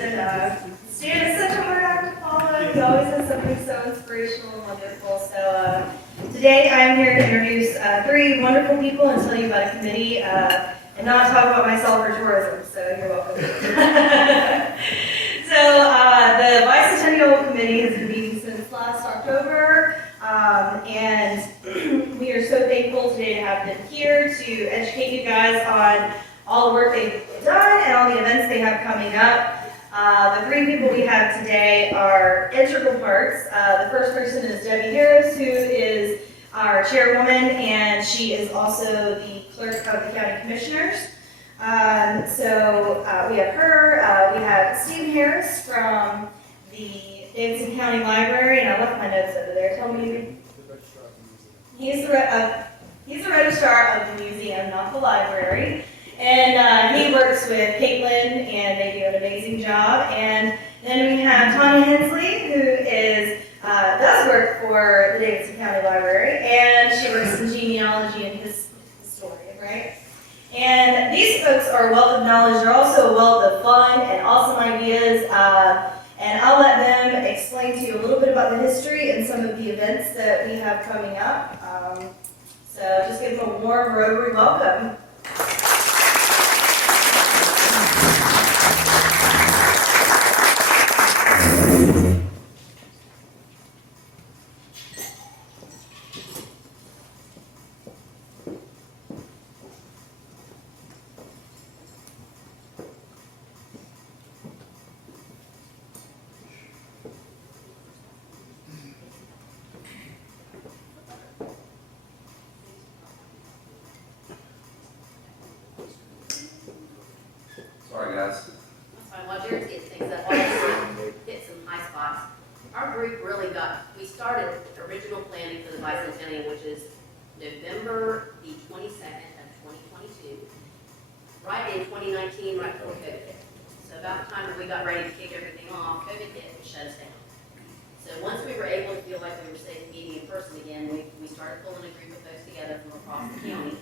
Davidson. Stan is such a hard act to follow. He always has something so inspirational and wonderful. So today I'm here to introduce three wonderful people and tell you about a committee and not talk about myself or tourism. So you're welcome. So the BiCentennial Committee has been meeting since last October, and we are so thankful today to have them here to educate you guys on all the work they've done and all the events they have coming up. The three people we have today are integral parts. The first person is Debbie Harris, who is our chairwoman, and she is also the clerk of the county commissioners. So we have her. We have Stephen Harris from the Davidson County Library, and I left my notes over there. Tell me. He's the registrar of the museum, not the library. And he works with Caitlin, and they do an amazing job. And then we have Tanya Hensley, who does work for the Davidson County Library, and she works in genealogy and historian, right? And these folks are a wealth of knowledge. They're also a wealth of fun and awesome ideas. And I'll let them explain to you a little bit about the history and some of the events that we have coming up. So just give them a warm Rotary welcome. Sorry, guys. That's fine. While Jared's getting things up, I'll hit some high spots. Our group really we started original planning for the BiCentennial, which is November the 22nd of 2022, right in 2019, right before COVID hit. So about the time that we got ready to kick everything off, COVID hit and shut us down. So once we were able to feel like we were safe meeting in person again, we started pulling a group of folks together from across the county.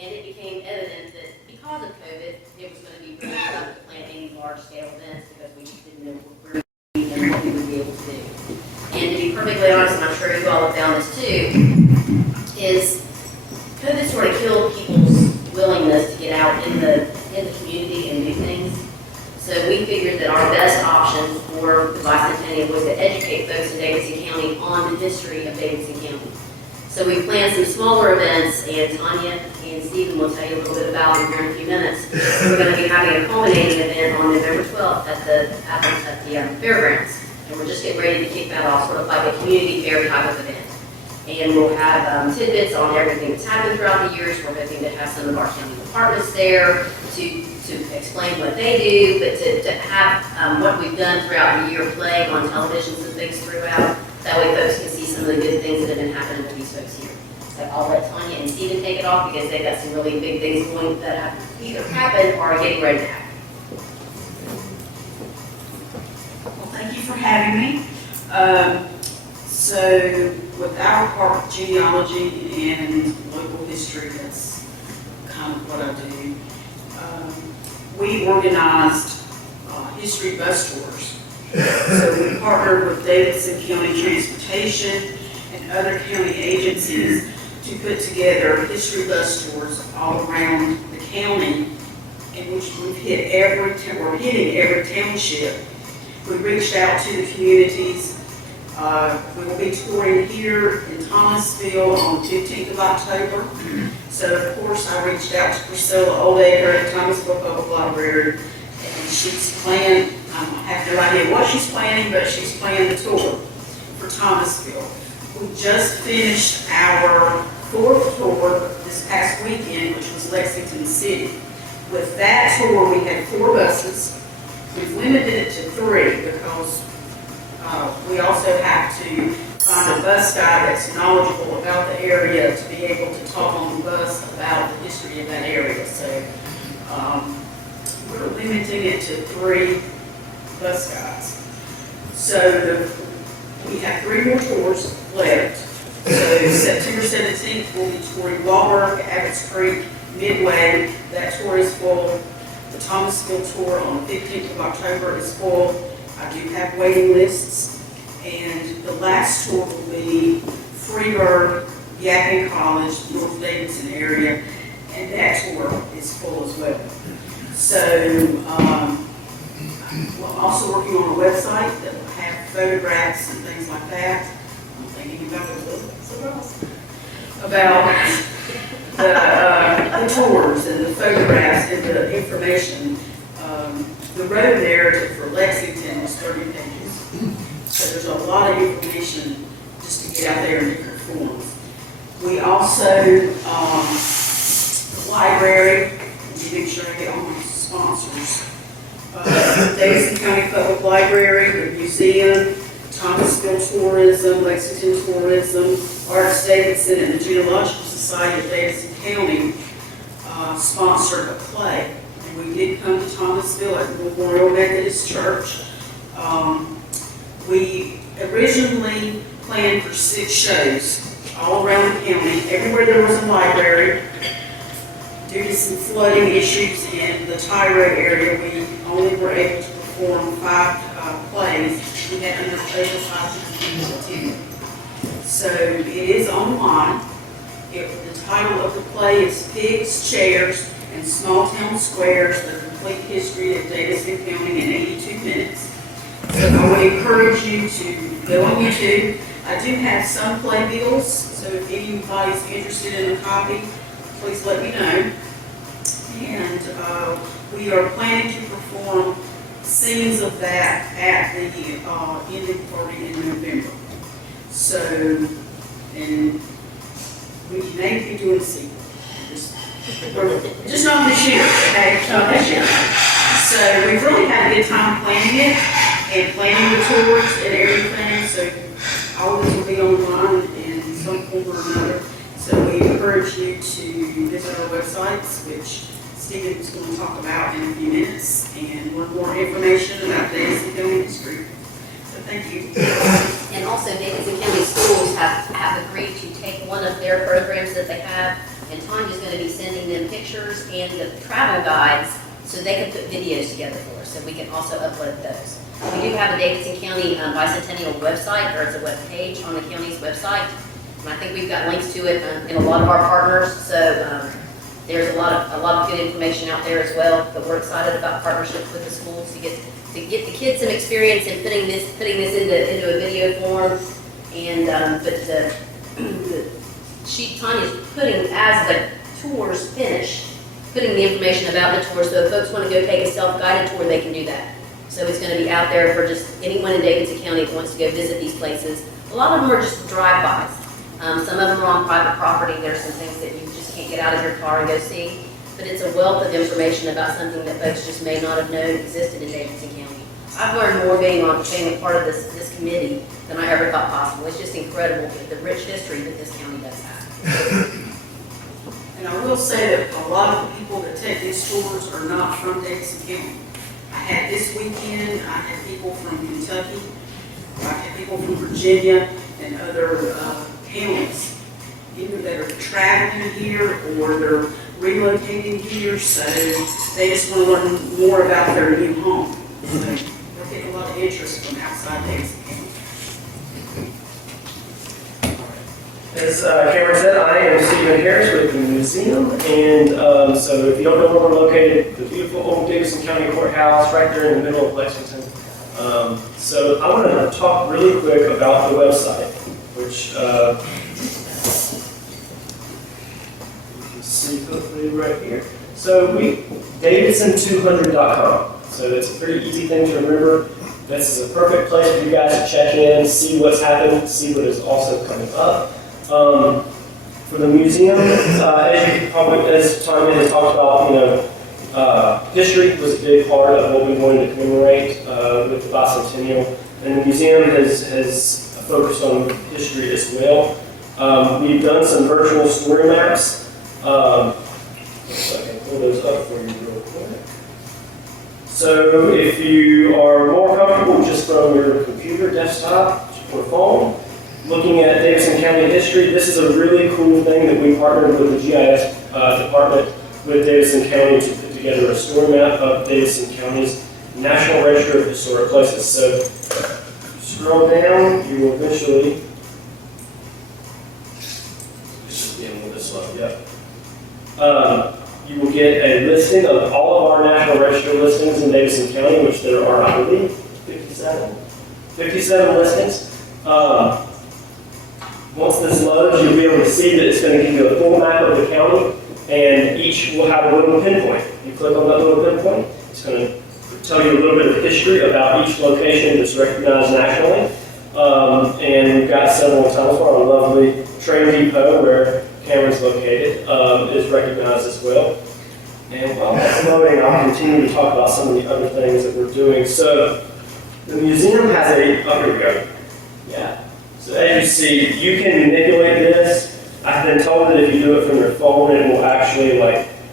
And it became evident that because of COVID, it was going to be really tough to plan any large-scale events because we just didn't know where we would be and what we would be able to do. And to be perfectly honest, and I'm sure you all have found this too, is COVID sort of killed people's willingness to get out in the community and do things. So we figured that our best option for the BiCentennial was to educate folks in Davidson County on the history of Davidson County. So we planned some smaller events, and Tanya and Stephen will tell you a little bit about them here in a few minutes. We're going to be having a culminating event on November 12th at the fairgrounds. And we're just getting ready to kick that off, sort of like a community fair type of event. And we'll have tidbits on everything that's happened throughout the years. We're hoping to have some of our county departments there to explain what they do, but to have what we've done throughout the year playing on televisions and things throughout. That way folks can see some of the good things that have been happening with these folks here. So I'll let Tanya and Stephen take it off because they've got some really big things going that have either happened or are getting ready to happen. Well, thank you for having me. So with our part of genealogy and local history, that's kind of what I do. We organized history bus tours. So we partnered with Davidson County Transportation and other county agencies to put together history bus tours all around the county, in which we're hitting every township. We reached out to the communities. We will be touring here in Thomasville on the 15th of October. So of course I reached out to Priscilla Oldacre at Thomasville Public Library, and she's planned. I have no idea what she's planning, but she's planning the tour for Thomasville. We just finished our fourth tour this past weekend, which was Lexington City. With that tour, we had 4 buses. We've limited it to 3 because we also have to find a bus guide that's knowledgeable about the area to be able to talk on the bus about the history of that area. So we're limiting it to 3 bus guides. So we have 3 more tours left. So September 17th, we'll be touring Walberg, Abbott's Creek, Midway. That tour is full. The Thomasville tour on the 15th of October is full. I do have waiting lists. And the last tour will be Freeburg, Yapping College, North Davidson area, and that tour is full as well. So, we're also working on a website that will have photographs and things like that. I'm thinking about it a little bit, surprise. About the tours and the photographs and the information. The road narrative for Lexington was 30 pages. So there's a lot of information just to get out there in different forms. We also, the library, let me make sure I get all my sponsors. Davidson County Public Library, the museum, Thomasville Tourism, Lexington Tourism, Arts Davidson, and the Geological Society of Davidson County sponsored a play. And we did come to Thomasville at the Memorial Methodist Church. We originally planned for 6 shows all around the county. Everywhere there was a library, due to some flooding issues in the Ty Road area, we only were able to perform 5 plays. We had over 500 people attending. So it is online. The title of the play is Pigs, Chairs, and Small Town Squares, the complete history of Davidson County in 82 minutes. So I would encourage you to go on YouTube. I do have some playbills, so if anybody's interested in a copy, please let me know. And we are planning to perform scenes of that at the ending party in November. So, and we may be doing a sequel. Just not this year, okay? Not this year. So we've really had a good time planning it and planning the tours and everything. So all of this will be online in some form or another. So we encourage you to visit our websites, which Stephen is going to talk about in a few minutes, and learn more information about Davidson County history. So thank you. And also, Davidson County Schools have agreed to take one of their programs that they have, and Tanya's going to be sending them pictures and the travel guides so they can put videos together for us, so we can also upload those. We do have a Davidson County BiCentennial website, or it's a web page on the county's website, and I think we've got links to it in a lot of our partners, so there's a lot of good information out there as well. But we're excited about partnerships with the schools to get the kids some experience in putting this into a video form, and Tanya's putting, as the tours finish, putting the information about the tour, so if folks want to go take a self-guided tour, they can do that. So it's going to be out there for just anyone in Davidson County that wants to go visit these places. A lot of them are just drive-bys. Some of them are on private property. There's some things that you just can't get out of your car and go see. But it's a wealth of information about something that folks just may not have known existed in Davidson County. I've learned more being a part of this committee than I ever thought possible. It's just incredible the rich history that this county does have. And I will say that a lot of the people that take these tours are not from Davidson County. I had this weekend, I had people from Kentucky, I had people from Virginia and other counties, either that are traveling here or they're relocating here, so they just want to learn more about their new home. So they're getting a lot of interest from outside Davidson County. As Cameron said, I am Stephen Harris with the museum, and so if you don't know where we're located, the beautiful old Davidson County Courthouse right there in the middle of Lexington. So I want to talk really quick about the website, which you can see hopefully right here. So Davidson200.com. So it's a pretty easy thing to remember. This is a perfect place for you guys to check in, see what's happened, see what is also coming up. For the museum, as Tanya has talked about, history was a big part of what we wanted to commemorate with the BiCentennial, and the museum has focused on history as well. We've done some virtual story maps. So I can pull those up for you real quick. So if you are more comfortable just from your computer, desktop, or phone, looking at Davidson County history, this is a really cool thing that we partnered with the GIS department with Davidson County to put together a story map of Davidson County's National Register of Historic Places. So, scroll down, you will eventually, you will get a listing of all of our National Register listings in Davidson County, which there are, I believe, 57 listings. Once this loads, you'll be able to see that it's going to give you a full map of the county, and each will have a little pinpoint. You click on that little pinpoint, it's going to tell you a little bit of history about each location that's recognized nationally. And we've got several titles for our lovely train depot where Cameron's located, is recognized as well. And while that's loading, I'll continue to talk about some of the other things that we're doing. So the museum has oh, here we go. Yeah. So as you see, you can manipulate this. I've been told that if you do it from your phone, it will actually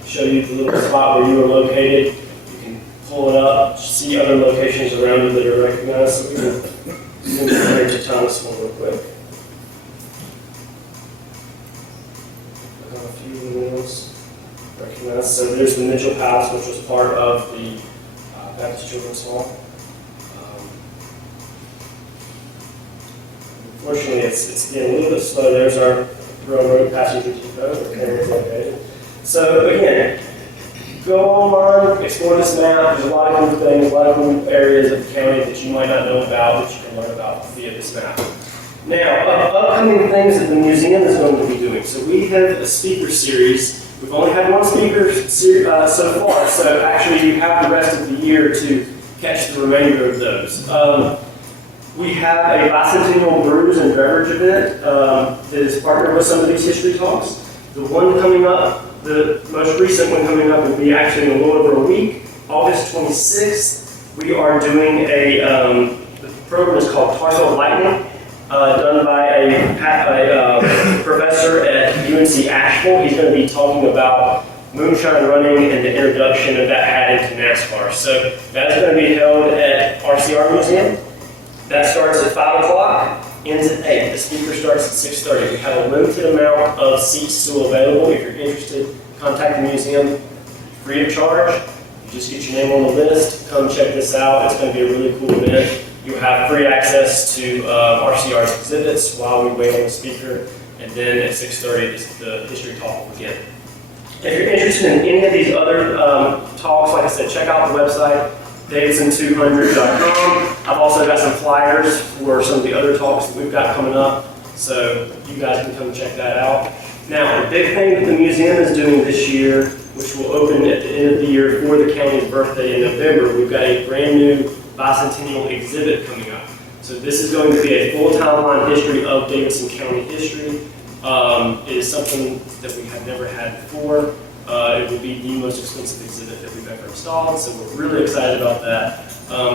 show you the little spot where you are located. You can pull it up, see other locations around you that are recognized. So we can zoom in to Thomas one real quick. A few of those recognized. So there's the Mitchell House, which was part of the Baptist Children's Hall. Unfortunately, it's getting a little bit slow. There's our railroad passenger depot where Cameron's located. So again, go online, explore this map. There's a lot of cool things, a lot of cool areas of the county that you might not know about that you can learn about via this map. Now, upcoming things that the museum is going to be doing. So we have a speaker series. We've only had one speaker so far, so actually you have the rest of the year to catch the remainder of those. We have a BiCentennial Brews and Beverage event that is partnered with some of these history talks. The one coming up, the most recent one coming up will be actually in a little over a week, August 26th. We are doing the program is called Target Lightning, done by a professor at UNC Asheville. He's going to be talking about moonshine running and the introduction of that hat into NASCAR. So that's going to be held at RCR Museum. That starts at 5 o'clock, ends at 8. The speaker starts at 6:30. We have a limited amount of seats still available. If you're interested, contact the museum, free of charge. You just get your name on the list, come check this out. It's going to be a really cool event. You'll have free access to RCR's exhibits while we wait on the speaker, and then at 6:30, the history talk will begin. If you're interested in any of these other talks, like I said, check out the website, Davidson200.com. I've also got some flyers for some of the other talks that we've got coming up, so you guys can come check that out. Now, the big thing that the museum is doing this year, which will open at the end of the year for the county's birthday in November, we've got a brand new BiCentennial exhibit coming up. So this is going to be a full timeline history of Davidson County history. It is something that we have never had before. It will be the most expensive exhibit that we've ever installed, so we're really excited about that.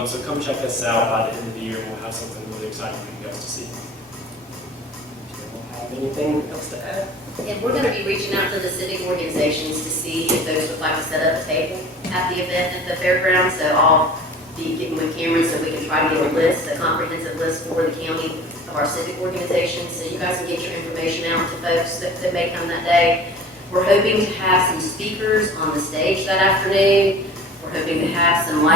So come check us out by the end of the year. We'll have something really exciting for you guys to see. Do you have anything else to add? And we're going to be reaching out to the civic organizations to see if those would like to set up a table at the event at the fairgrounds. So I'll be getting with Cameron so we can try to get a list, a comprehensive list for the county of our civic organizations, so you guys can get your information out to folks that may come that day. We're hoping to have some speakers on the stage that afternoon. We're hoping to have some a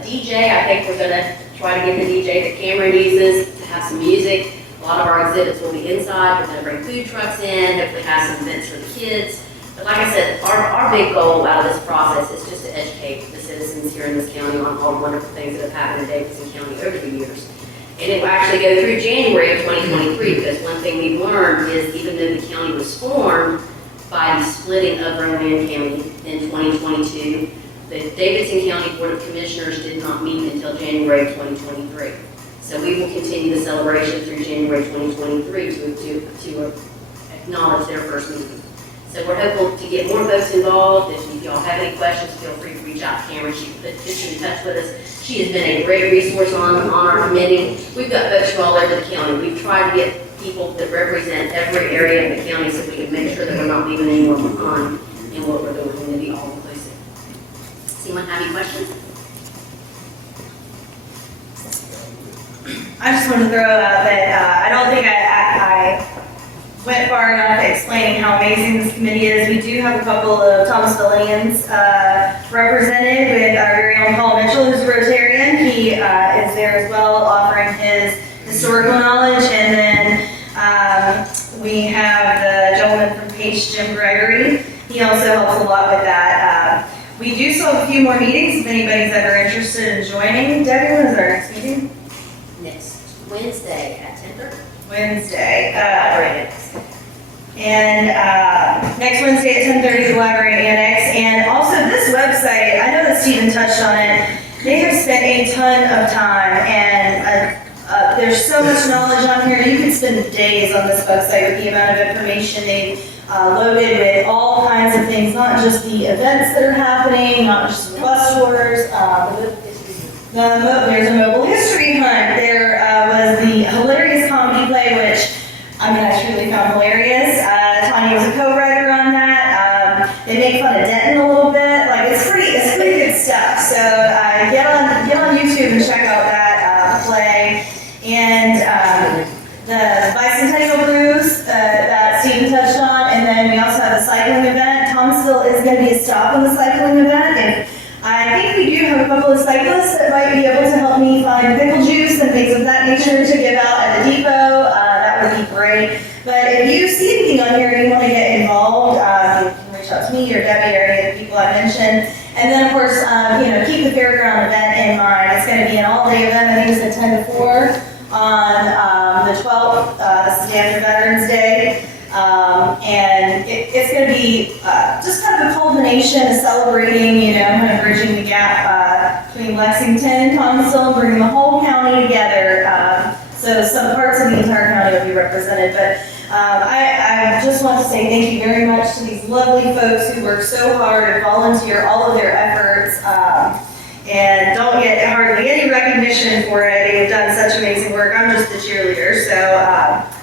DJ. I think we're going to try to get the DJ that Cameron uses to have some music. A lot of our exhibits will be inside. We're going to bring food trucks in, hopefully have some events for the kids. But like I said, our big goal out of this process is just to educate the citizens here in this county on all the wonderful things that have happened in Davidson County over the years. And it will actually go through January of 2023, because one thing we've learned is even though the county was formed by the splitting of Rowan County in 2022, the Davidson County Board of Commissioners did not meet until January of 2023. So we will continue the celebration through January 2023 to acknowledge their first meeting. So we're hopeful to get more folks involved. If y'all have any questions, feel free to reach out to Cameron. She can put you in touch with us. She has been a great resource on our committee. We've got folks from all over the county. We've tried to get people that represent every area of the county so we can make sure that we're not leaving anyone behind in what we're doing. We're going to be all inclusive. Does anyone have any questions? I just want to throw out that I don't think I went far enough explaining how amazing this committee is. We do have a couple of Thomasvillians represented with our very own Paul Mitchell, who's a Rotarian. He is there as well, offering his historical knowledge. And then we have the gentleman from Page, Jim Gregory. He also helps a lot with that. We do still have a few more meetings if anybody's ever interested in joining. Debbie, when is our next meeting? Next Wednesday at 10:30. Wednesday. And next Wednesday at 10:30, the library annex. And also this website, I know that Stephen touched on it. They have spent a ton of time, and there's so much knowledge on here. You could spend days on this website with the amount of information they loaded with all kinds of things, not just the events that are happening, not just the bus tours. There's a mobile history hunt. There was the hilarious comedy play, which I truly found hilarious. Tanya was a co-writer on that. They make fun of Denton a little bit. Like it's pretty good stuff. So get on YouTube and check out that play. And the Bicentennial Brews that Stephen touched on, and then we also have a cycling event. Thomasville is going to be a stop on the cycling event, and I think we do have a couple of cyclists that might be able to help me find pickle juice and things of that nature to give out at the depot. That would be great. But if you see anything on here and you want to get involved, you can reach out to me or Debbie or any of the people I mentioned. And then of course, keep the fairground event in mind. It's going to be an all-day event. I think it's at 10 to 4 on the 12th. This is the day after Veterans Day. And it's going to be just kind of a culmination of celebrating, kind of bridging the gap between Lexington and Thomasville, bringing the whole county together. So some parts of the entire county will be represented. But I just want to say thank you very much to these lovely folks who work so hard and volunteer all of their efforts. And don't get hardly any recognition for it. They've done such amazing work. I'm just the cheerleader. So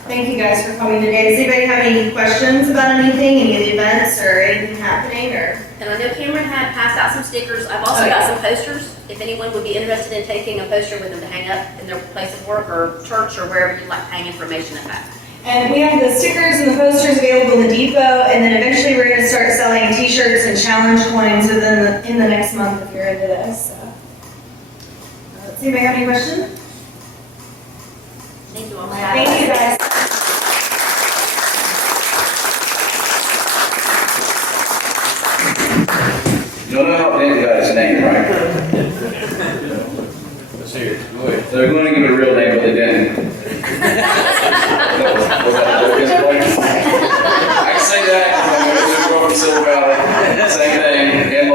thank you guys for coming today. Does anybody have any questions about anything, any of the events or anything happening? And I know Cameron had passed out some stickers. I've also got some posters. If anyone would be interested in taking a poster with them to hang up in their place of work or church or wherever you'd like to hang information about. And we have the stickers and the posters available in the depot, and then eventually we're going to start selling t-shirts and challenge coins in the next month if you're into this. So. Does anybody have any questions? Thank you all. Thank you guys. You don't know how Danny got his name, right? Let's hear it. Go ahead. They're going to give it a real name, but they didn't. I can say that because I'm going to from Silver Valley. Same thing. And